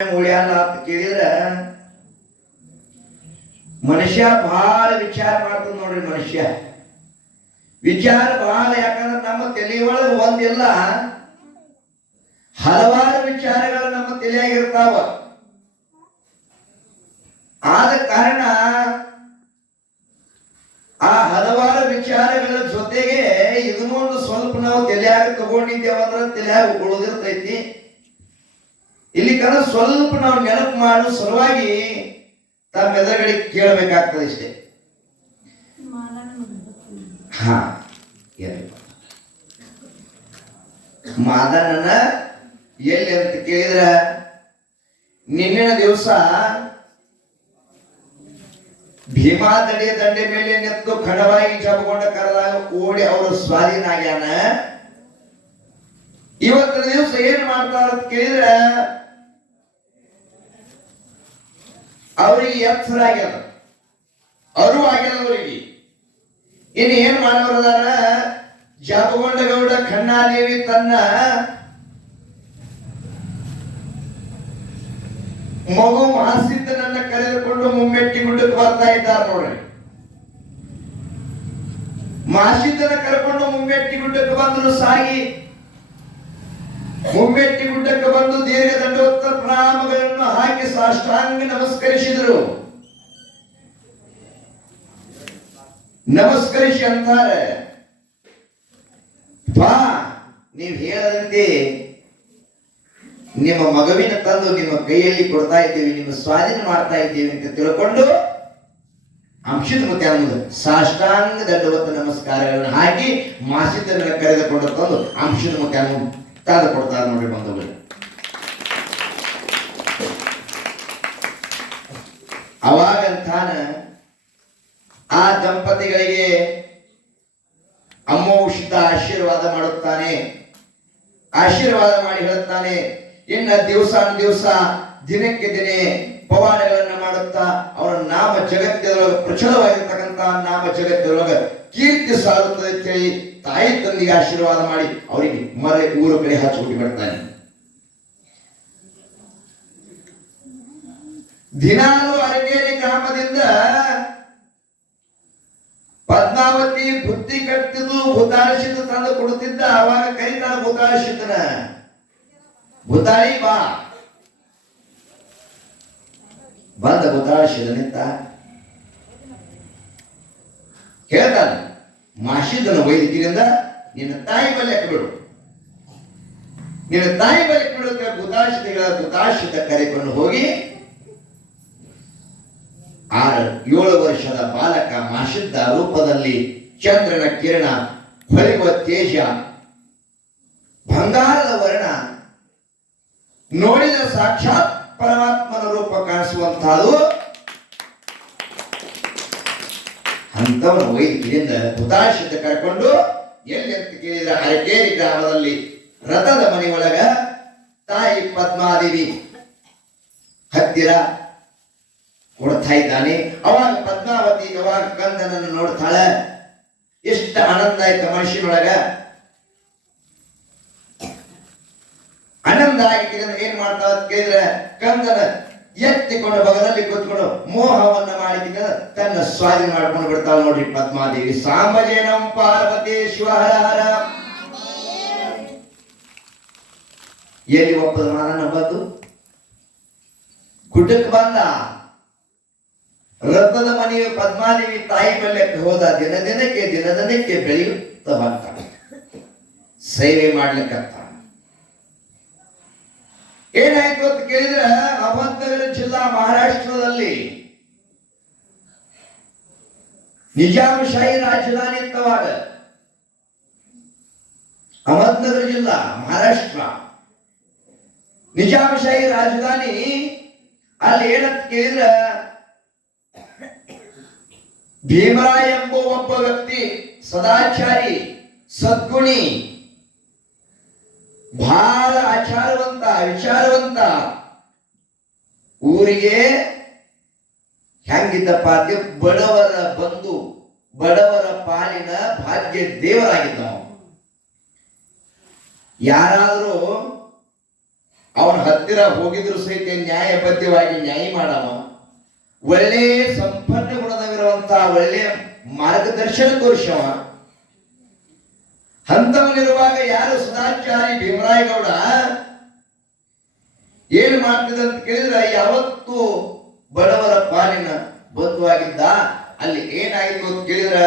ಉಳ್ಯಾನ ಅಂತ ಕೇಳಿದ್ರ, ಮನುಷ್ಯ ಬಹಳ ವಿಚಾರ ಮಾಡ್ತದ ನೋಡ್ರಿ ಮನುಷ್ಯ. ವಿಚಾರ ಬಹಳ, ಯಾಕಂದ್ರೆ ನಮ್ಮ ತಲೆ ಒಳಗೆ ಒಂದಿಲ್ಲ. ಹಲವಾರು ವಿಚಾರಗಳು ನಮ್ಮ ತಲೆಯಾಗಿರ್ತಾವ ಆದ ಕಾರಣ ಆ ಹಲವಾರು ವಿಚಾರಗಳ ಜೊತೆಗೆ ಇದನ್ನೊಂದು ಸ್ವಲ್ಪ ನಾವು ತಲೆಯಾಗ ತಗೊಂಡಿದ್ದೇವಂದ್ರೆ ತಲೆಯಾಗ ಉಳಿದಿರ್ತೈತಿ ಇಲ್ಲಿ ಕನ ಸ್ವಲ್ಪ ನಾವು ನೆನಪು ಮಾಡೋ ಸಲುವಾಗಿ ತಮ್ಮ ಎದುರುಗಡೆ ಕೇಳಬೇಕಾಗ್ತದೆ ಇಷ್ಟೇ. ಹಾ ಮಾದನನ ಎಲ್ಲಿ ಅಂತ ಕೇಳಿದ್ರ? ನಿನ್ನಿನ ದಿವಸ ಭೀಮಾ ದಡಿಯ ದಂಡೆ ಮೇಲೆ ನಿಂತು ಖಡವಾಗಿ ಜಪಗೊಂಡ ಕರೆದಾಗ ಓಡಿ ಅವರು ಸ್ವಾಧೀನ ಆಗ್ಯಾನ ಇವತ್ತಿನ ದಿವಸ ಏನ್ ಮಾಡ್ತಾರ ಕೇಳಿದ್ರೆ? ಅವರಿಗೆ ಎತ್ತರ ಆಗ್ಯದ. ಅರು ಆಗ್ಯದ ಅವರಿಗೆ. ಇನ್ನು ಏನ್ ಮಾಡೋರದಾರ ಜಾಪಗೊಂಡ ಗೌಡ ಖಣ್ಣಾದೇವಿ ತನ್ನ ಮಗು ಮಹಾಸಿದ್ದನನ್ನ ಕರೆದುಕೊಂಡು ಮುಮ್ಮೆಟ್ಟಿ ಗುಡ್ಡಕ್ಕೆ ಬರ್ತಾ ಇದ್ದಾರೆ ನೋಡ್ರಿ. ಮಹಾಸಿದ್ದನ ಕರ್ಕೊಂಡು ಮುಮ್ಮೆಟ್ಟಿ ಗುಡ್ಡಕ್ಕೆ ಬಂದರು ಸಾಗಿ ಮುಮ್ಮೆಟ್ಟಿ ಗುಡ್ಡಕ್ಕೆ ಬಂದು ದೀರ್ಘ ದಂಡೋತ್ತ ಪ್ರಣಾಮಗಳನ್ನು ಹಾಕಿ ಸಾಷ್ಟಾಂಗ ನಮಸ್ಕರಿಸಿದರು. ನಮಸ್ಕರಿಸಿ ಅಂತಾರೆ, ಬಾ, ನೀವು ಹೇಳದಂತೆ ನಿಮ್ಮ ಮಗುವಿನ ತಂದು ನಿಮ್ಮ ಕೈಯಲ್ಲಿ ಕೊಡ್ತಾ ಇದ್ದೀವಿ, ನಿಮ್ಮ ಸ್ವಾಧೀನ ಮಾಡ್ತಾ ಇದ್ದೀವಿ ಅಂತ ತಿಳ್ಕೊಂಡು ಅಂಶದ ಮತ್ತೆ ಅನ್ನೋದು ಸಾಷ್ಟಾಂಗ ದಂಡವತ್ತ ನಮಸ್ಕಾರಗಳನ್ನು ಹಾಕಿ ಮಾಸಿತನ ಕರೆದುಕೊಂಡು ತಂದು ಅಂಶದ ಮತ್ತೆ ಅನ್ನೋದು ತಂದು ಕೊಡ್ತಾರೆ ನೋಡ್ರಿ ಅವಾಗ ತಾನ ಆ ದಂಪತಿಗಳಿಗೆ ಅಮೋಷಿತ ಆಶೀರ್ವಾದ ಮಾಡುತ್ತಾನೆ. ಆಶೀರ್ವಾದ ಮಾಡಿ ಹೇಳುತ್ತಾನೆ, ಇನ್ನ ದಿವಸ ದಿವಸ, ದಿನಕ್ಕೆ ದಿನೇ ಪವಾಡಗಳನ್ನು ಮಾಡುತ್ತಾ, ಅವರ ನಾಮ ಜಗತ್ತಿನೊಳಗೆ ಪ್ರಚುರವಾಗಿರ್ತಕ್ಕಂತಹ ನಾಮ ಜಗತ್ತಿನೊಳಗೆ ಕೀರ್ತಿ ಸಾರುತ್ತದೆ ಅಂತ ತಾಯಿ ತಂದೆಗೆ ಆಶೀರ್ವಾದ ಮಾಡಿ ಅವರಿಗೆ ಮರೆ ಊರ ಕಡೆ ಹಚ್ಚಿಬಿಟ್ಟು ಬಿಡ್ತಾನೆ. ದಿನಾಲು ಅರಗೇರಿ ಗ್ರಾಮದಿಂದ ಪದ್ಮಾವತಿ ಬುದ್ಧಿ ಕಟ್ಟಿದ್ದು ಭೂತಾರಶಿತ ತಂದು ಕೊಡುತ್ತಿದ್ದ ಅವಾಗ ಕರೀತಾನ ಭೂತಾರಶಿತನ ಭೂತಾಯಿ ಬಾ. ಬಂದ ಭೂತಾರಶಿತ ನಿಂತ ಹೇಳ್ತಾನೆ ಮಾಷಿದನ ವೈದ್ಯಕಿರಿಂದ ನಿನ್ನ ತಾಯಿ ಬಲ್ಯಕ್ಕೆ ಬಿಡು. ನಿನ್ನ ತಾಯಿ ಬಲ್ಯಕ್ಕೆ ಬಿಡುತ್ತೆ ಭೂತಾಶಿತಗಳ ಭೂತಾಶಿತ ಕರೆಕೊಂಡು ಹೋಗಿ, ಆರು ಏಳು ವರ್ಷದ ಬಾಲಕ ಮಾಷಿದ್ದ ರೂಪದಲ್ಲಿ ಚಂದ್ರನ ಕಿರಣ ಹೊಳೆಯುವ ತೇಜ ಬಂಗಾರದ ವರ್ಣ ನೋಡಿದ ಸಾಕ್ಷಾತ್ ಪರಮಾತ್ಮನ ರೂಪ ಕಾಣಿಸುವಂತಹದು ಅಂತವನ ವೈದ್ಯರಿಂದ ಹುತಾಶಿತ ಕರ್ಕೊಂಡು ಎಲ್ಲಿ ಅಂತ ಕೇಳಿದ್ರೆ ಹರಕೇರಿ ಗ್ರಾಮದಲ್ಲಿ ರಥದ ಮನೆ ಒಳಗ ತಾಯಿ ಪದ್ಮಾದೇವಿ ಹತ್ತಿರ ಕೊಡ್ತಾ ಇದ್ದಾನೆ. ಅವಾಗ ಪದ್ಮಾವತಿ ಅವಾಗ ಕಂದನನ್ನು ನೋಡ್ತಾಳೆ? ಎಷ್ಟು ಆನಂದ ಆಯ್ತ ಮನುಷ್ಯನೊಳಗ ಆನಂದ ಆಗಿದ್ರೆ ಏನ್ ಮಾಡ್ತಾವ ಕೇಳಿದ್ರೆ ಕಂದನ ಎತ್ತಿಕೊಂಡು ಬಗಲಲ್ಲಿ ಕೂತ್ಕೊಂಡು ಮೋಹವನ್ನ ಮಾಡಿದ ತನ್ನ ಸ್ವಾಧೀನ ಮಾಡ್ಕೊಂಡು ಬಿಡ್ತಾಳೆ ನೋಡ್ರಿ ಪದ್ಮಾದೇವಿ. ಸಾಂಬಜೇನಂ ಪಾರ್ವತೇಶ್ವರ ಎಲ್ಲಿ ಒಪ್ಪದ ಮಾನ ಬಂದು ಗುಡ್ಡಕ್ಕೆ ಬಂದ. ರತ್ನದ ಮನೆಯ ಪದ್ಮಾದೇವಿ ತಾಯಿ ಬೆಲ್ಲಕ್ಕೆ ಹೋದ ದಿನ ದಿನಕ್ಕೆ ದಿನ ದಿನಕ್ಕೆ ಬೆಳೆಯುತ್ತಾ ಸೇವೆ ಮಾಡ್ಲಿಕ್ಕಂತ. ಏನಾಯ್ತು ಅಂತ ಕೇಳಿದ್ರೆ ಅಹಮದ್ನಗರ ಜಿಲ್ಲಾ ಮಹಾರಾಷ್ಟ್ರದಲ್ಲಿ ನಿಜಾಮಶಾಹಿ ರಾಜಧಾನಿ ಇತ್ತವಾಗ ಅಹಮದ್ನಗರ ಜಿಲ್ಲಾ, ಮಹಾರಾಷ್ಟ್ರ. ನಿಜಾಮಶಾಹಿ ರಾಜಧಾನಿ ಅಲ್ಲಿ ಏನಂತ ಕೇಳಿದ್ರೆ ಭೀಮರಾಯ ಎಂಬ ಒಬ್ಬ ವ್ಯಕ್ತಿ ಸದಾಚಾರಿ, ಸದ್ಗುಣಿ ಬಹಳ ಆಚಾರವಂತ ವಿಚಾರವಂತ ಊರಿಗೆ ಹೆಂಗಿದ್ದಪ್ಪ ಬಡವರ ಬಂಧು, ಬಡವರ ಪಾಲಿನ ಭಾಗ್ಯ ದೇವರಾಗಿದ್ದ. ಯಾರಾದರೂ ಅವನ ಹತ್ತಿರ ಹೋಗಿದ್ರು ಸಹಿತ ನ್ಯಾಯಬದ್ಧವಾಗಿ ನ್ಯಾಯ ಮಾಡವ, ಒಳ್ಳೆಯ ಸಂಪನ್ನ ಗುಣದಾಗಿರುವಂತಹ ಒಳ್ಳೆಯ ಮಾರ್ಗದರ್ಶನ ತೋರಿಸವ ಹಂತವನಿರುವಾಗ ಯಾರು ಸದಾಚಾರಿ ಭೀಮರಾಯಗೌಡ ಏನ್ ಮಾಡ್ತಿದ್ದ ಅಂತ ಕೇಳಿದ್ರೆ, ಯಾವತ್ತು ಬಡವರ ಪಾಲಿನ ಬಂಧುವಾಗಿದ್ದ, ಅಲ್ಲಿ ಏನಾಯ್ತು ಅಂತ ಕೇಳಿದ್ರ,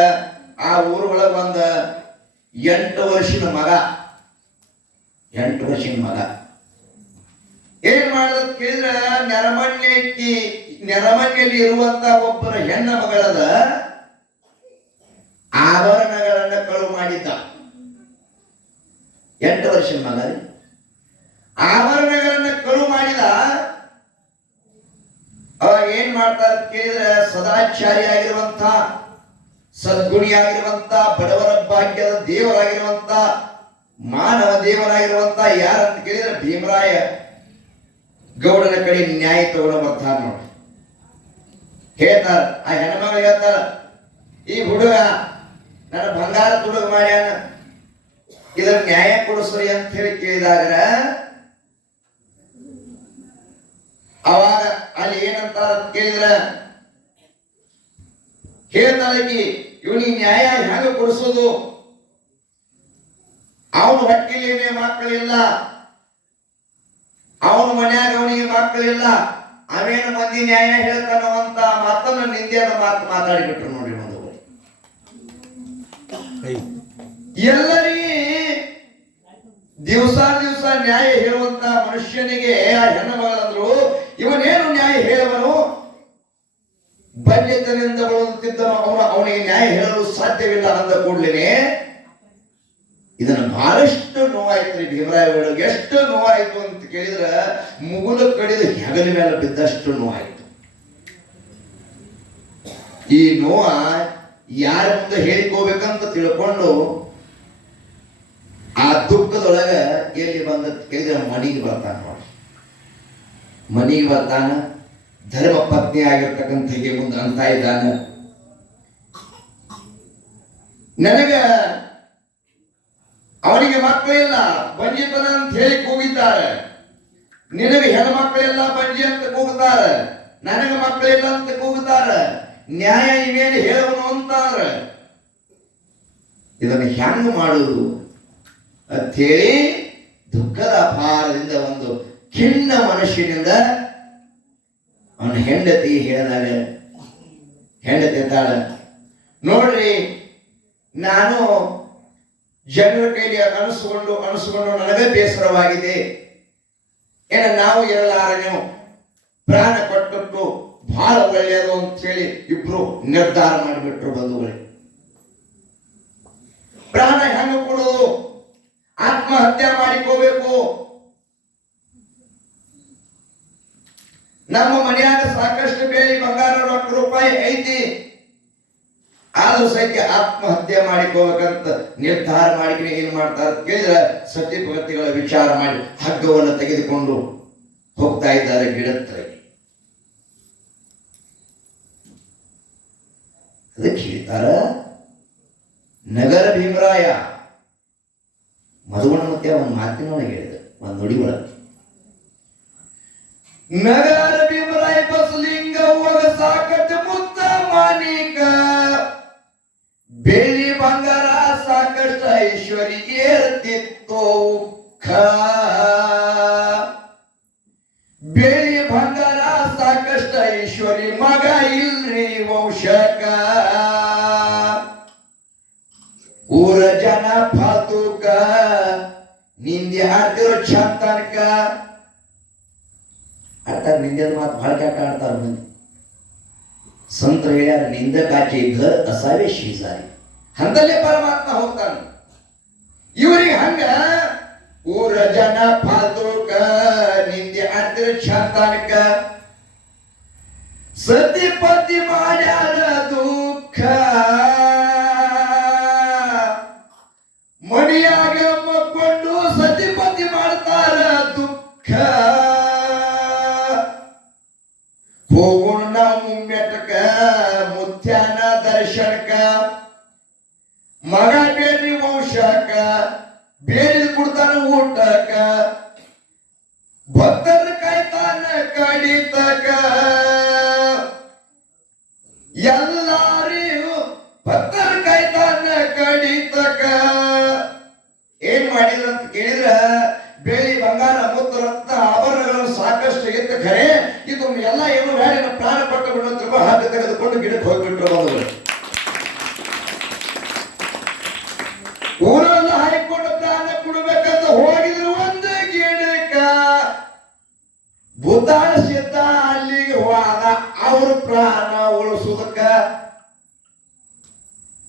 ಆ ಊರೊಳಗ ಬಂದ ಎಂಟು ವರ್ಷದ ಮಗ, ಎಂಟು ವರ್ಷದ ಮಗ. ಏನ್ ಮಾಡಿದ ಕೇಳಿದ್ರ ನೆರಮಣ್ಣಿ ನೆರಮಣ್ಣಿಯಲ್ಲಿ ಇರುವಂತ ಒಬ್ಬರ ಹೆಣ್ಣ ಮಗಳದ ಆಭರಣಗಳನ್ನ ಕಳು ಮಾಡಿದ್ದ. ಎಂಟು ವರ್ಷದ ಮಗ. ಆಭರಣಗಳನ್ನ ಕಳು ಮಾಡಿದ ಏನ್ ಮಾಡ್ತಾರೆ ಅಂತ ಕೇಳಿದ್ರೆ, ಸದಾಚಾರಿ ಆಗಿರುವಂತ, ಸದ್ಗುಣಿಯಾಗಿರುವಂತ, ಬಡವರ ಭಾಗ್ಯದ ದೇವರಾಗಿರುವಂತ, ಮಾನವ ದೇವರಾಗಿರುವಂತ ಯಾರಂತ ಕೇಳಿದ್ರೆ ಭೀಮರಾಯ ಗೌಡನ ಕಡೆ ನ್ಯಾಯ ತಗೊಂಡು ನೋಡಿ ಹೇಳ್ತಾರ, ಆ ಹೆಣ್ಮಗಳು ಹೇಳ್ತಾರ, ಈ ಹುಡುಗ ನನ್ನ ಬಂಗಾರ ತುಡುಗ ಮಾಡ್ಯಾನ ಇದರ ನ್ಯಾಯ ಕೊಡಿಸ್ರಿ ಅಂತ ಹೇಳಿ ಕೇಳಿದಾಗ ಅವಾಗ ಅಲ್ಲಿ ಏನಂತಾರ ಕೇಳಿದ್ರ ಹೇಳ್ತಾಳಕಿ ಇವನಿಗೆ ನ್ಯಾಯ ಹೆಂಗ ಕೊಡಿಸೋದು? ಅವನ ಹೊಟ್ಟಿಲೇನೆ ಮಕ್ಕಳಿಲ್ಲ ಅವನ ಮನ್ಯಾಗ ಅವನಿಗೆ ಮಕ್ಕಳಿಲ್ಲ ಅವೇನು ಮಂದಿ ನ್ಯಾಯ ಹೇಳ್ತಾನೋ ಅಂತ ಮಾತನ್ನು ನಿಂದೆಯನ್ನ ಮಾತು ಮಾತಾಡಿಬಿಟ್ರು ನೋಡ್ರಿ ಒಂದು ಎಲ್ಲರಿಗೆ ದಿವಸ ದಿವಸ ನ್ಯಾಯ ಹೇಳುವಂತ ಮನುಷ್ಯನಿಗೆ ಆ ಹೆಣ್ಣು ಮಗಳಂದ್ರು ಇವನೇನು ನ್ಯಾಯ ಹೇಳುವನು? ಬಲ್ಯತನಿಂದ ಬರುತ್ತಿದ್ದನು, ಅವನು ಅವನಿಗೆ ನ್ಯಾಯ ಹೇಳಲು ಸಾಧ್ಯವಿಲ್ಲ ಅಂದ ಕೂಡಲೇ ಇದನ್ನ ಬಹಳಷ್ಟು ನೋವಾಯ್ತು ರೀ ಭೀಮರಾಯಗಳಿಗೆ ಎಷ್ಟು ನೋವಾಯ್ತು ಅಂತ ಕೇಳಿದ್ರ ಮುಗುಲ ಕಡಿದು ಹೆಗಲ ಮೇಲೆ ಬಿದ್ದಷ್ಟು ನೋವಾಯ್ತು. ಈ ನೋವ ಯಾರ ಮುಂದೆ ಹೇಳಿಕೋಬೇಕಂತ ತಿಳ್ಕೊಂಡು ಆ ದುಃಖದೊಳಗ ಎಲ್ಲಿ ಬಂದ ಕೇಳಿದ್ರೆ ಮನೆಗೆ ಬರ್ತಾನ ನೋಡಿ ಮನೆಗೆ ಬರ್ತಾನ, ಧರ್ಮ ಪತ್ನಿ ಆಗಿರ್ತಕ್ಕಂಥ ಮುಂದೆ ಅಂತ ಇದ್ದಾನ. ನನಗ ಅವನಿಗೆ ಮಕ್ಕಳಿಲ್ಲ ಬಂಜಿತನ ಅಂತ ಹೇಳಿ ಕೂಗಿದ್ದಾರೆ. ನಿನಗೆ ಹೆಣ್ಮಕ್ಳೆಲ್ಲ ಬಂಜಿ ಅಂತ ಕೂಗುತ್ತಾರೆ. ನನಗೆ ಮಕ್ಕಳಿಲ್ಲ ಅಂತ ಕೂಗುತ್ತಾರೆ. ನ್ಯಾಯ ಇವೇನು ಹೇಳುವನು ಅಂತಾರೆ. ಇದನ್ನು ಹೆಂಗ್ ಮಾಡುವುದು ಅಂಥೇಳಿ ದುಃಖದ ಅಪಾರದಿಂದ ಒಂದು ಖಿನ್ನ ಮನುಷ್ಯನಿಂದ ಅವನ ಹೆಂಡತಿ ಹೇಳಿದಾಗ ಹೆಂಡತಿ ಅಂತಾಳ, ನೋಡ್ರಿ, ನಾನು ಜನರ ಕೈಲಿ ಅನಿಸ್ಕೊಂಡು ಅನಿಸ್ಕೊಂಡು ನನಗೆ ಬೇಸರವಾಗಿದೆ. ಏನ ನಾವು ಇರಲಾರನು ಪ್ರಾಣ ಕೊಟ್ಟಟ್ಟು ಬಹಳ ಒಳ್ಳೆಯದು ಅಂತ ಹೇಳಿ ಇಬ್ರು ನಿರ್ಧಾರ ಮಾಡಿಬಿಟ್ರು ಬಂಧುಗಳೇ. ಪ್ರಾಣ ಹೆಂಗ ಕೊಡೋದು? ಆತ್ಮಹತ್ಯೆ ಮಾಡಿಕೋಬೇಕು. ನಮ್ಮ ಮನೆಯಾಗ ಸಾಕಷ್ಟು ಬೇಲಿ ಬಂಗಾರ ರೊಕ್ಕ ರೂಪಾಯಿ ಐತಿ. ಆದ್ರೂ ಸಹಿತ ಆತ್ಮಹತ್ಯೆ ಮಾಡಿಕೋಬೇಕಂತ ನಿರ್ಧಾರ ಮಾಡಿ ಏನ್ ಮಾಡ್ತಾರೆ ಕೇಳಿದ್ರೆ ಸತ್ಯಪತಿಗಳ ವಿಚಾರ ಮಾಡಿ ಹಗ್ಗವನ್ನು ತೆಗೆದುಕೊಂಡು ಹೋಗ್ತಾ ಇದ್ದಾರೆ ಗಿಡತ್ರ ಅದಕ್ಕೆ ಹೇಳ್ತಾರ ನಗರ ಭೀಮರಾಯ ಮಧುವಣ ಮತ್ತೆ ಒಂದು ಮಾತಿನೊಳಗೆ ಹೇಳಿದ ಒಂದು ನುಡಿ ಒಳಗೆ ನಗರ ಆಡ್ತಾರ ನಿಂದೆ ಮಾತು ಭಾಳ ಕೆಟ್ಟ ಆಡ್ತಾರೆ ಮಂದಿ? ಸಂತ ಹೇಳ್ಯಾರ ನಿಂದಕಾಚೆ ಘರ್ ಅಸಾವೆ ಶೀಸಾರಿ ಹಂತಲ್ಲೇ ಪರಮಾತ್ಮ ಹೋಗ್ತಾನ. ಇವರಿಗೆ ಹಂಗ, ಊರ ಜನ ಪಾತ್ರಕ ನಿಂದೆ ಆಡ್ತಿರ ಚಂತನಕ ಸತಿಪತಿ ಮಾಡ್ಯಾರ ದುಃಖ. ಮಣಿಯಾಗ ಮಗ ಬೇರಿ ವಂಶಕ ಬೇರೆ ಕೊಡ್ತಾನ ಊಟಕ ಕಡಿತಕ ಎಲ್ಲಾರಿಗೂ ಭಕ್ತರ ಕಾಯ್ತಾನ ಕಡಿತಕ ಏನ್ ಮಾಡಿದ್ರ ಅಂತ ಕೇಳಿದ್ರ ಬೆಳ್ಳಿ ಬಂಗಾರ ಮುತ್ತು ರಕ್ತ ಆಭರಣಗಳು ಸಾಕಷ್ಟು ಇತ್ತು ಖರೆ ಇದು ಎಲ್ಲ ಏನು ಬೇಡ ಪ್ರಾಣ ಪಟ್ಟು ಬಿಡುತ್ತಿರುವ ಹಾಗೆ ತೆಗೆದುಕೊಂಡು ಗಿಡಕ್ಕೆ ಹೋಗ್ಬಿಟ್ರು ಬಂದರು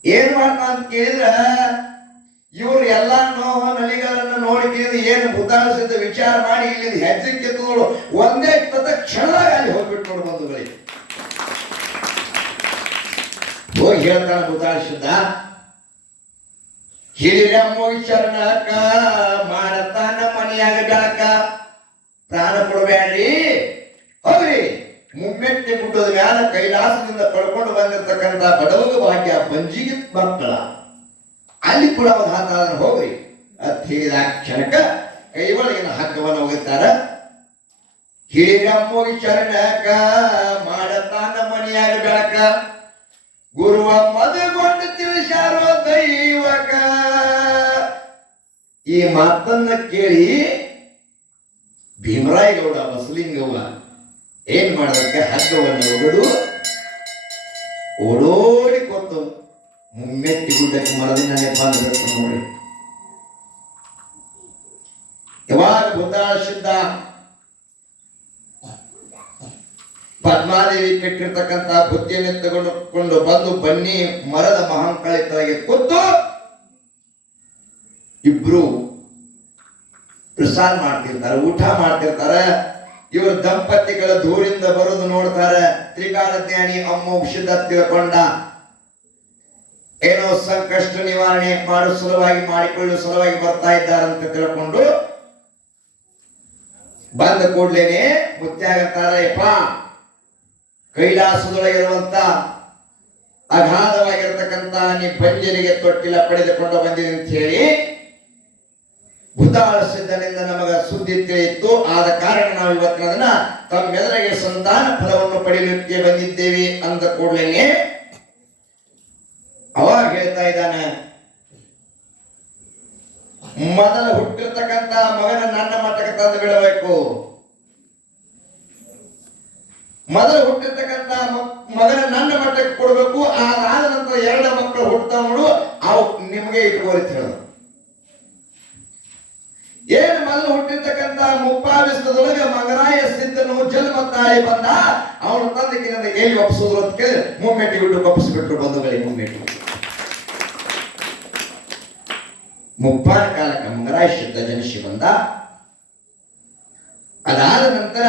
ಏನ್ ಮಾಡ್ತಾ ಅಂತ ಕೇಳಿದ್ರ, ಇವ್ರು ಎಲ್ಲಾ ನೋವ ನಲಿಗಳನ್ನು ನೋಡಿ ಕೇಳಿದ್ರೆ ಏನು ಭೂತಾಳ ವಿಚಾರ ಮಾಡಿ ಇಲ್ಲಿ ಹೆಜ್ಜೆ ಕಿತ್ತುಗಳು ಒಂದೇ ತದ ಕ್ಷಣದಾಗ ಅಲ್ಲಿ ಹೋಗ್ಬಿಟ್ಟು ನೋಡು ಬಳಿ ಹೋಗಿ ಹೇಳ್ತಾನ ಭೂತಾಳ ಸಿದ್ಧ ಹಿರಿಯಮ್ಮೋಗಿ ಶರಣಕ ಮಾಡತಾನ ಮನೆಯಾಗ ಬೆಳಕ. ಪ್ರಾಣ ಕೊಡಬೇಡ್ರಿ. ಹೋಗ್ರಿ. ಮುಮ್ಮೆಟ್ಟಿ ಮುಟ್ಟದ ಮ್ಯಾಲ ಕೈಲಾಸದಿಂದ ಪಡ್ಕೊಂಡು ಬಂದಿರತಕ್ಕಂತ ಬಡವಗ ಭಾಗ್ಯ ಬಂಜಿಗೆ ಮಕ್ಕಳ. ಅಲ್ಲಿ ಕೂಡ ಒಂದು ಹಾಕ ಹೋಗ್ರಿ. ಅತ್ ಹೇಳಿದ ಕ್ಷಣಕ್ಕ ಕೈ ಒಳಗಿನ ಹಗ್ಗವನ್ನು ಹೋಗುತ್ತಾರ ಹಿರಿಯಮ್ಮೋಗಿ ಶರಣಕ, ಮಾಡತಾನ ಮನೆಯಾಗ ಬೆಳಕ. ಗುರುವ ಮದುಗೊಂಡು ತಿಳಿಸಾರೋ ದೈವಕ. ಈ ಮಾತನ್ನ ಕೇಳಿ ಭೀಮರಾಯಗೌಡ ಬಸಲಿಂಗವ್ವ ಏನ್ ಮಾಡೋದಕ್ಕೆ ಹಗ್ಗವನ್ನು ಓಡೋಡಿ ಕೊತ್ತು ಮುಮ್ಮೆಟ್ಟಿ ಗುಡ್ಡಕ್ಕೆ ಮರದಿನ ಬಂದ್ಬೇಕು ನೋಡಿ ಯಾವಾಗ ಬುದ್ಧಾಶುದ್ಧ ಪದ್ಮಾದೇವಿ ಕಟ್ಟಿರ್ತಕ್ಕಂತ ಬುದ್ಧಿಯನ್ನು ತಗೊಂಡುಕೊಂಡು ಬಂದು ಬನ್ನಿ, ಮರದ ಮಹಾಂಕಳಿ ಕೆಳಗೆ ಕೂತು ಇಬ್ರು ಪ್ರಸಾದ ಮಾಡ್ತಿರ್ತಾರೆ, ಊಟ ಮಾಡ್ತಿರ್ತಾರೆ. ಇವ್ರ ದಂಪತಿಗಳ ದೂರಿಂದ ಬರೋದು ನೋಡ್ತಾರೆ. ತ್ರಿಕಾಲ ಜ್ಞಾನಿ ಅಮೋಕ್ಷದ ತಿಳ್ಕೊಂಡ ಏನೋ ಸಂಕಷ್ಟ ನಿವಾರಣೆ ಮಾಡೋ, ಸುಲಭವಾಗಿ ಮಾಡಿಕೊಳ್ಳು, ಸುಲಭವಾಗಿ ಬರ್ತಾ ಇದ್ದಾರಂತ ತಿಳ್ಕೊಂಡು ಬಂದ ಕೂಡ್ಲೇನೆ ಮುತ್ಯಾಗತ್ತಾರೆ ಯಪ್ಪ, ಕೈಲಾಸದೊಳಗಿರುವಂತ ಅಗಾಧವಾಗಿರ್ತಕ್ಕಂತ ನೀ ಪಂಜರಿಗೆ ತೊಟ್ಟಿಲ ಪಡೆದುಕೊಂಡು ಬಂದಿದೆ ಅಂತ ಹೇಳಿ ಭೂತಾಳ ನಮಗೆ ಸುದ್ದಿ ತಿಳಿಯಿತು. ಆದ ಕಾರಣ ನಾವು ಇವತ್ತಿನ ದಿನ ತಮ್ಮೆದುರಿಗೆ ಸಂತಾನ ಫಲವನ್ನು ಪಡೆಯಲಿಕ್ಕೆ ಬಂದಿದ್ದೇವೆ ಅಂದ ಕೂಡಲೇ ಅವಾಗ ಹೇಳ್ತಾ ಇದ್ದಾನೆ, ಮೊದಲು ಹುಟ್ಟಿರ್ತಕ್ಕಂತ ಮಗನ ನನ್ನ ಮಟ್ಟಕ್ಕೆ ತಂದು ಬಿಡಬೇಕು. ಮೊದಲು ಹುಟ್ಟಿರ್ತಕ್ಕಂತ ಮಗನ ನನ್ನ ಮಟ್ಟಕ್ಕೆ ಕೊಡಬೇಕು. ಅದಾದ ನಂತರ ಎರಡು ಮಕ್ಕಳು ಹುಟ್ಟತಾವ ನೋಡು. ಅವು ನಿಮಗೆ ಇಟ್ಕೋರಿ ಹೇಳೋದು ಏನು ಮಲ್ಲ ಹುಟ್ಟಿರ್ತಕ್ಕಂತ ಮುಪ್ಪಾವಿಸ್ತದೊಳಗೆ ಮಗರಾಯ ಸಿದ್ಧನು ಜನ್ಮ ತಾಯಿ ಬಂದ, ಅವನು ತಂದಕ್ಕೆ ನನಗೆ ಎಲ್ಲಿ ಒಪ್ಪಿಸೋದ್ರು ಅಂತ ಕೇಳಿ ಮುಮ್ಮೆಟ್ಟಿ ಬಿಟ್ಟು ಒಪ್ಪಿಸಿಬಿಟ್ರು ಬಂಧುಗಳಿಗೆ ಮುಮ್ಮೆಟ್ಟಿ. ಮುಪ್ಪಾದ ಕಾಲಕ್ಕೆ ಮಂಗರಾಯ ಸಿದ್ಧ ಜನಿಸಿ ಬಂದ. ಅದಾದ ನಂತರ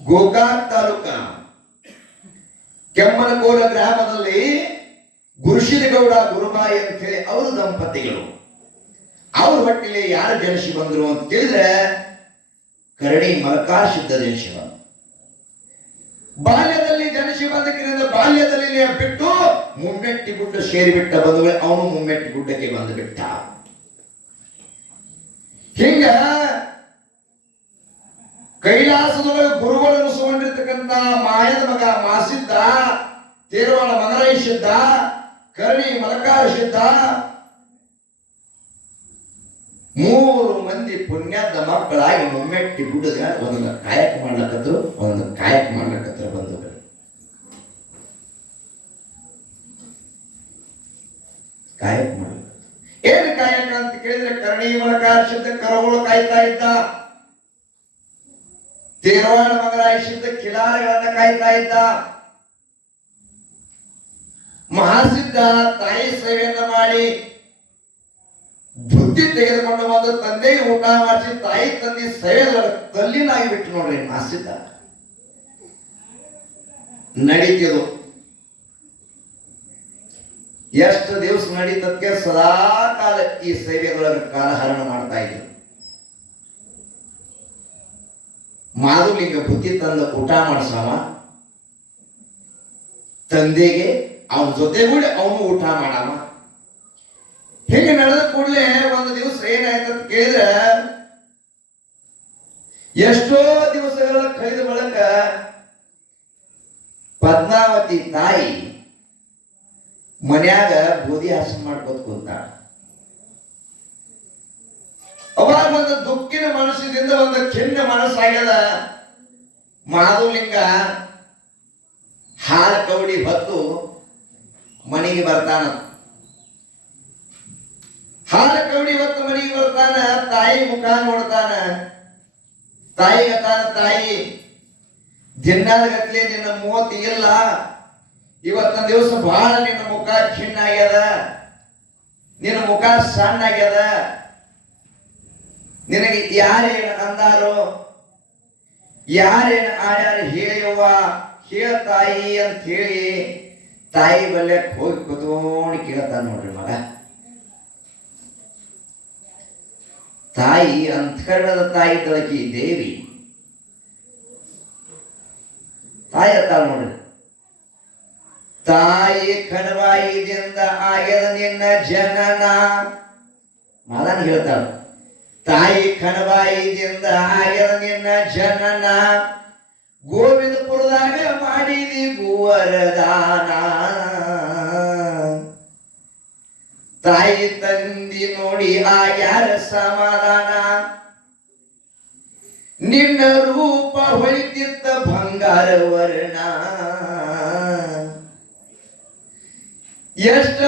ಗೋಕಾಕ್ ತಾಲೂಕ ಕೆಮ್ಮನಕೋಲ ಗ್ರಾಮದಲ್ಲಿ ಗುರುಶಿರಗೌಡ ಗುರುಬಾಯಿ ಅಂತ ಹೇಳಿ ಅವರು ದಂಪತಿಗಳು. ಅವ್ರ ಹೊಟ್ಟೆಲಿ ಯಾರು ಜನಿಸಿ ಬಂದರು ಅಂತ ತಿಳಿದ್ರೆ ಕರಡಿ ಮಲಕಾಶಿದ್ದ ಸಿದ್ಧ ಬಂದ. ಬಾಲ್ಯದಲ್ಲಿ ಜನಿಸಿ ಬಂದಕ್ಕಿಂತ ಬಾಲ್ಯದಲ್ಲಿ ಬಿಟ್ಟು ಮುಮ್ಮೆಟ್ಟಿ ಗುಡ್ಡ ಸೇರಿಬಿಟ್ಟ ಬಂದ ಅವನು ಮುಮ್ಮೆಟ್ಟಿ ಗುಡ್ಡಕ್ಕೆ ಬಂದು ಬಿಟ್ಟ. ಹಿಂಗ ಕೈಲಾಸದೊಳಗೆ ಗುರುಗಳು ಅನಿಸಿಕೊಂಡಿರ್ತಕ್ಕಂಥ ಮಾಯದ ಮಗ ಮಾಸಿದ್ದ, ತೇರವಾಳ ಮನರೈಸಿದ್ದ ಕರ್ಣಿ ಮಲಕಾರ ಸಿದ್ಧ ಮೂರು ಮಂದಿ ಪುಣ್ಯದ ಮಕ್ಕಳಾಗಿ ಮೊಮ್ಮೆಟ್ಟಿ ಬಿಡುದ ಒಂದೊಂದು ಕಾಯಕ ಮಾಡ್ಲಕತ್ರು, ಒಂದೊಂದು ಕಾಯಕ ಮಾಡ್ಲಕತ್ರ ಬಂದು. ಕಾಯಕ ಮಾಡ್ಲಕ್ಕ ಏನು ಕಾಯಕ ಅಂತ ಕೇಳಿದ್ರೆ ಕರ್ಣಿ ಸಿದ್ಧ ಕರಗಳು ಕಾಯ್ತಾ ಇದ್ದ. ತೇರವಾಡ ಮಗರಾಯ ಸಿದ್ಧ ಕಿಲಾರಗಳನ್ನ ಕಾಯ್ತಾ ಇದ್ದ. ಮಹಾಸಿದ್ಧ ತಾಯಿ ಸೇವೆಯನ್ನ ಮಾಡಿ ಬುದ್ಧಿ ತೆಗೆದುಕೊಂಡವಾದ ತಂದೆಗೆ ಊಟ ಮಾಡಿಸಿ, ತಾಯಿ ತಂದೆ ಸೇವೆ ತಲ್ಲಿನಾಗಿ ಬಿಟ್ಟು ನೋಡ್ರಿ, ನಾಸಿದ್ದ. ನಡೀತಿದು. ಎಷ್ಟು ದಿವಸ ನಡೀತದಕ್ಕೆ ಸದಾ ಕಾಲ ಈ ಸೇವೆಗಳನ್ನು ಕಾಲಹರಣ ಮಾಡ್ತಾ ಇದ್ರು ಮಾಧುಲಿಂಗ ಬುದ್ಧಿ ತಂದ ಊಟ ಮಾಡಿಸವ. ತಂದೆಗೆ ಅವನ ಜೊತೆಗೂಡಿ ಅವನು ಊಟ ಮಾಡವ. ಹಿಂಗೆ ನಡೆದ ಕೂಡಲೇ ಒಂದು ದಿವಸ ಏನಾಯ್ತು ಅಂತ ಕೇಳಿದ್ರೆ, ಎಷ್ಟೋ ದಿವಸಗಳ ಕಳೆದ ಬಳಕ ಪದ್ಮಾವತಿ ತಾಯಿ ಮನ್ಯಾಗ ಗೋಧಿ ಹಾಸನ ಮಾಡ್ಕೋತ ಕೂತ ಅವಾಗ ಒಂದು ದುಃಖಿನ ಮನಸ್ಸಿನಿಂದ ಒಂದು ಖಿನ್ನ ಮನಸ್ಸಾಗ್ಯದ ಮಾಧುಲಿಂಗ ಹಾಲ ಕವಡಿ ಹೊತ್ತು ಮನೆಗೆ ಬರ್ತಾನ ಹಾಲ ಕವಡಿ ಇವತ್ತು ಮನೆಗೆ ಬರ್ತಾನ, ತಾಯಿ ಮುಖ ನೋಡ್ತಾನ. ತಾಯಿ ತಾನ ತಾಯಿ, ದಿನಾದ ಗತ್ಲೆ ನಿನ್ನ ಮೂವತ್ತು ಇಲ್ಲ. ಇವತ್ತಿನ ದಿವಸ ಬಹಳ ನಿನ್ನ ಮುಖ ಖಿಣ್ಣ ಆಗ್ಯದ. ನಿನ್ನ ಮುಖ ಸಣ್ಣ ಆಗ್ಯದ. ನಿನಗೆ ಯಾರೇನು ಅಂದಾರೋ, ಯಾರೇನು ಆಡ್ಯಾರ ಹೇಳಿಯವ್ವ, ಹೇಳ ತಾಯಿ ಅಂತ ಹೇಳಿ ತಾಯಿ ಬಲ್ಲೆ ಹೋಗಿ ಕುತ್ಕೊಂಡು ಕೇಳ್ತಾನ ನೋಡ್ರಿ ಮಗ. ತಾಯಿ ಅಂತಃಕರಣದ ತಾಯಿ ತಳಕಿ ದೇವಿ. ತಾಯಿ ಅತ್ತಾಳ ನೋಡ್ರಿ. ತಾಯಿ ಕಣವಾಯಿದಿಂದ ಆಗ್ಯದ ನಿನ್ನ ಜನನ. ಮಾದನ್ ಹೇಳ್ತಾಳ ತಾಯಿ ಕಣವಾಯಿದಿಂದ ಆಗ್ಯದ ನಿನ್ನ ಜನನ. ಗೋವಿಂದಪುರದಾಗ ಮಾಡಿದಿ ಭೂವರದಾನ ತಾಯಿ ತಂದಿ ನೋಡಿ ಆ ಯಾರ ಸಮಾಧಾನ? ನಿನ್ನ ರೂಪ ಹೊಳಿತಿದ್ದ ಬಂಗಾರ ವರ್ಣ. ಎಷ್ಟ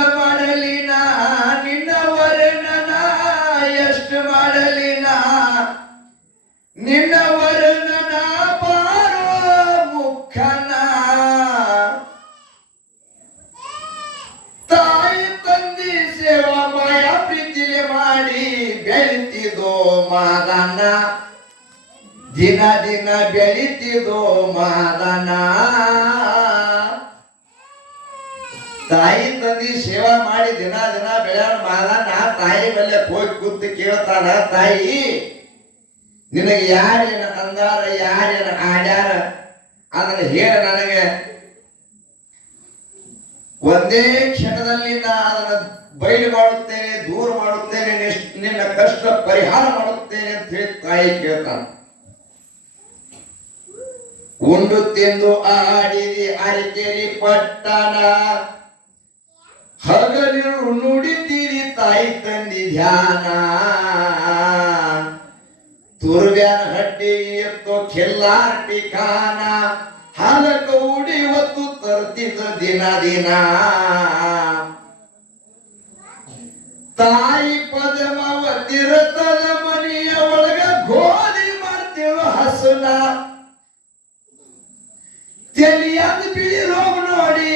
ಮಾದನ. ದಿನ ದಿನ ಬೆಳಿತಿದೋ ಮಾದನ. ತಾಯಿ ತಂದಿ ಸೇವಾ ಮಾಡಿ ದಿನ ದಿನ ಬೆಳೆಯೋಣ ಮಾದನ, ತಾಯಿ ಮೇಲೆ ಹೋಗಿ ಕೂತು ಕೇಳ್ತಾನ ತಾಯಿ, ನಿನಗೆ ಯಾರೇನ ಅಂದಾರ ಯಾರೇನ ಆಡ್ಯಾರ ಅದನ್ನ ಹೇಳ ನನಗೆ. ಒಂದೇ ಕ್ಷಣದಲ್ಲಿ ನಾ ಅದನ್ನ ಬಯಲು ಮಾಡುತ್ತೇನೆ, ದೂರ ಮಾಡುತ್ತೇನೆ ನಿನ್ನ ಕಷ್ಟ ಪರಿಹಾರ ಮಾಡುತ್ತೇನೆ ಅಂತ ಹೇಳಿ ತಾಯಿ ಕೇಳ್ತಾನ ಉಂಡು ತಿಂದು ಆಡಿದಿ ಅರಿಕೆರಿ ಪಟ್ಟಣ. ಹಗಲಿರು ನುಡಿತೀರಿ ತಾಯಿ ತಂದಿ ಧ್ಯಾನ. ತುರ್ಬ್ಯಾನ ಹಟ್ಟಿ ಎತ್ತೋ ಖಿಲ್ಲಾರ ಟಿಕಾನ ಹಾಲಕ ಉಡಿ ಹೊತ್ತು ತರ್ತಿದ್ದ ದಿನ ದಿನ. ತಾಯಿ ಪದಮವ ರಥದ ಮನೆಯ ಒಳಗ ಗೋಧಿ ಮಾಡ್ತೇವ ಹಸುನ. ತೆಲಿಯಂದ ಬಿಳಿ ರೋಗ ನೋಡಿ.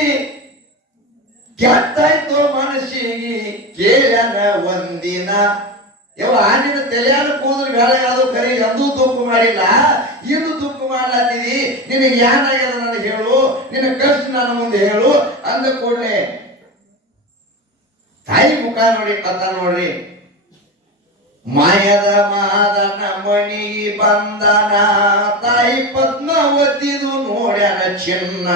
ಕೆಟ್ಟಾಯ್ತು ಮನಸ್ಸಿಗೆ ಕೇಳನ ಒಂದಿನ. ಯವ ಆನಿನ ತಲೆಯಾನ ಕೂದಲು ಬೇಳೆ ಕರಿ, ಎಂದೂ ತುಪ್ಪು ಮಾಡಿಲ್ಲ. ಇನ್ನು ತುಪ್ಪು ಮಾಡ್ಲಾತಿದಿ. ನಿನಗೆ ಏನಾಗ್ಯದ ನನಗೆ ಹೇಳು. ನಿನ್ನ ಕಷ್ಟ ನನ್ನ ಮುಂದೆ ಹೇಳು. ಅಂದ ಕೂಡಲೇ ತಾಯಿ ಮುಖ ನೋಡಿ ಅತ್ತ ನೋಡ್ರಿ. ಮಾಯದ ಮಾದನ ಮಣಿ ಬಂದನ, ತಾಯಿ ಪದ್ಮಾವತಿದು ನೋಡ್ಯಾನ ಚಿನ್ನ.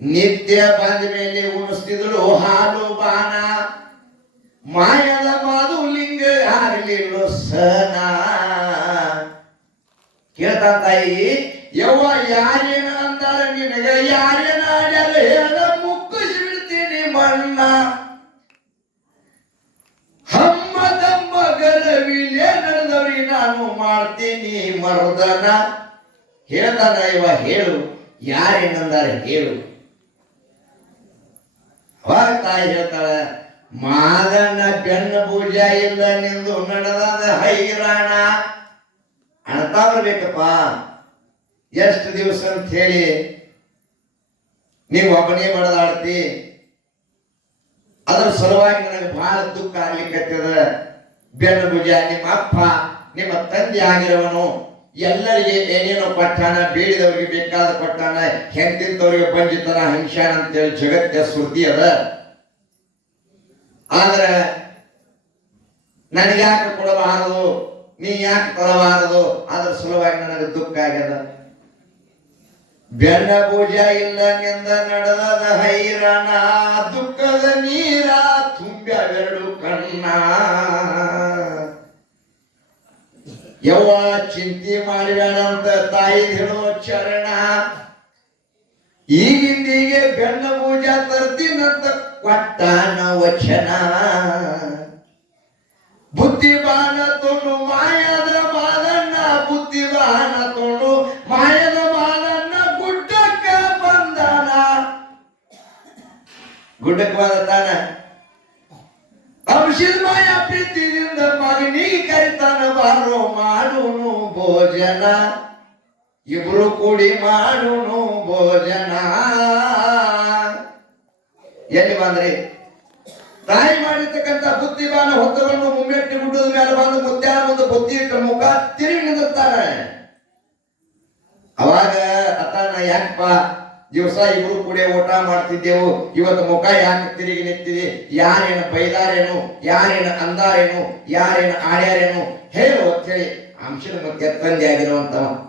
ನಿತ್ಯ ಬಂದ ಮೇಲೆ ಉಣಿಸ್ತಿದ್ರು ಹಾಲು ಬಾನ ಮಾಯದ ಮಾದು ಲಿಂಗ ಆಗಲಿಲ್ಲ ಸನ. ಕೇಳ್ತಾ ತಾಯಿ, ಯವ್ವ ಯಾರೇನ ಅಂತಾರ ನಿನಗ? ಯಾರೇನ ಮಣ್ಣ ಹಮ್ಮದಮ್ಮ ಗರವಿಲೆ ನಡೆದವ್ರಿ ನಾನು ಮಾಡ್ತೀನಿ ಮರ್ದನ. ಹೇಳ್ತಾನ ಇವ, ಹೇಳು. ಯಾರೇನಂದಾರ ಹೇಳು. ಅವಾಗ ತಾಯಿ ಹೇಳ್ತಾಳ ಮಾದಣ್ಣ ಬೆನ್ನ ಪೂಜ ಇಲ್ಲ ನಿಂದು ನಡೆದಾದ ಹೈರಾಣ. ಅಣ್ತಾ ಬರ್ಬೇಕಪ್ಪ ಎಷ್ಟು ದಿವಸ ಅಂತ ಹೇಳಿ, ನೀವು ಒಬ್ಬನೇ ಬಡದಾಡ್ತಿ ಅದ್ರ ಸಲುವಾಗಿ ನನಗೆ ಬಹಳ ದುಃಖ ಆಗ್ಲಿಕ್ಕತ್ತದ. ಬೆನ್ನು ಭುಜ ನಿಮ್ಮ ಅಪ್ಪ, ನಿಮ್ಮ ತಂದೆ ಆಗಿರುವನು, ಎಲ್ಲರಿಗೆ ಏನೇನೋ ಕೊಟ್ಟಾನ ಬೇಡಿದವರಿಗೆ ಬೇಕಾದ ಕೊಟ್ಟಾನ ಹೆಂತಿಂತವ್ರಿಗೆ ಬಂಜಿತನ, ಹಿಂಸಾನ ಅಂತೇಳಿ ಜಗತ್ತ ಸುದ್ದಿ ಅದ. ಆದ್ರೆ ನನಗೆ ಯಾಕೆ ಕೊಡಬಾರದು? ನೀ ಯಾಕೆ ಕೊಡಬಾರದು ಅದ್ರ ಸಲುವಾಗಿ ನನಗೆ ದುಃಖ ಆಗ್ಯದ. ಬೆನ್ನ ಪೂಜ ಇಲ್ಲ ನಿಂದ ನಡೆದ ಹೈರಾಣ, ದುಃಖದ ನೀರ ತುಂಬ್ಯಾವೆರಡು ಕಣ್ಣ. ಯವ್ವ ಚಿಂತೆ ಮಾಡಿದಾನಂತ ತಾಯಿ ಹೇಳೋ ಚರಣ. ಈಗಿಂದೀಗೆ ಬೆನ್ನ ಪೂಜಾ ತರ್ತೀನಂತ ಕೊಟ್ಟಾನ ವಚನ ಬುದ್ಧಿಮಾನ ತೊಂಡು ಮಾಯಾದ ಬಾದಣ್ಣ ಬುದ್ಧಿಬಾನ ತೊಡು ಗುಡ್ಡಕ್ಕೆ ತಾನ. ಮಾಯ ಪ್ರೀತಿಯಿಂದ ಮಗನಿಗೆ ಕರಿತಾನ, ಬಾರೋ ಮಾಡುನು ಭೋಜನ. ಇಬ್ರು ಕೂಡಿ ಮಾಡುನು ಭೋಜನ. ಎಲ್ಲಿ ಬಂದ್ರಿ ತಾಯಿ ಮಾಡಿರ್ತಕ್ಕಂಥ ಬುದ್ಧಿಮಾನ ಹೊತ್ತವನ್ನು ಮುಮ್ಮೆಟ್ಟಿ ಗುಡ್ಡದ ಮೇಲೆ ಬಂದು ಮುದ್ದಾನ ಒಂದು ಬುದ್ಧಿ ಮುಖ ತಿರುಗಿ ನಿಂದಿರ್ತಾನೆ. ಅವಾಗ ಅತ್ತಾನ, ಯಾಕಪ್ಪ? ದಿವಸ ಇವರು ಕೂಡ ಊಟ ಮಾಡ್ತಿದ್ದೆವು. ಇವತ್ತು ಮುಖ ಯಾಕೆ ತಿರುಗಿ ನಿಂತಿದೆ? ಯಾರೇನು ಬೈದಾರೇನು? ಯಾರೇನು ಅಂದಾರೇನು? ಯಾರೇನು ಆಡ್ಯಾರೇನು? ಹೇಳು ಅಂತೇಳಿ ಅಂಶದ ಮಧ್ಯೆ ತಂದೆ ಆಗಿರುವಂತವ.